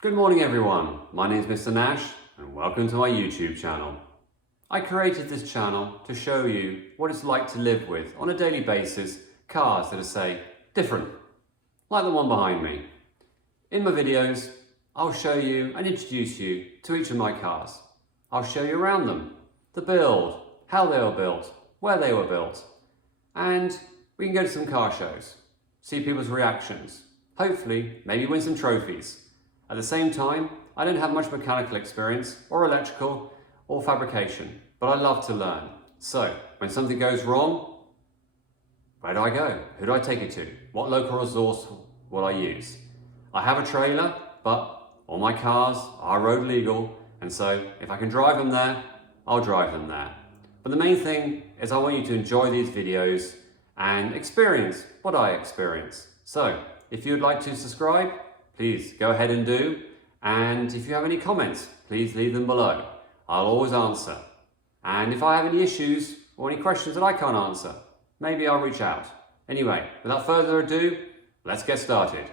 Good morning everyone, my name is Mr. Nash and welcome to my YouTube channel. I created this channel to show you what it's like to live with, on a daily basis, cars that are, say, different, like the one behind me. In my videos, I'll show you and introduce you to each of my cars. I'll show you around them, the build, how they were built, where they were built, and we can go to some car shows, see people's reactions, hopefully maybe win some trophies. At the same time, I don't have much mechanical experience or electrical or fabrication, but I love to learn. So, when something goes wrong, where do I go? Who do I take it to? What local resource will I use? I have a trailer, but all my cars are road legal, and so if I can drive them there, I'll drive them there. But the main thing is I want you to enjoy these videos and experience what I experience. So, if you'd like to subscribe, please go ahead and do. And if you have any comments, please leave them below. I'll always answer. And if I have any issues or any questions that I can't answer, maybe I'll reach out. Anyway, without further ado, let's get started.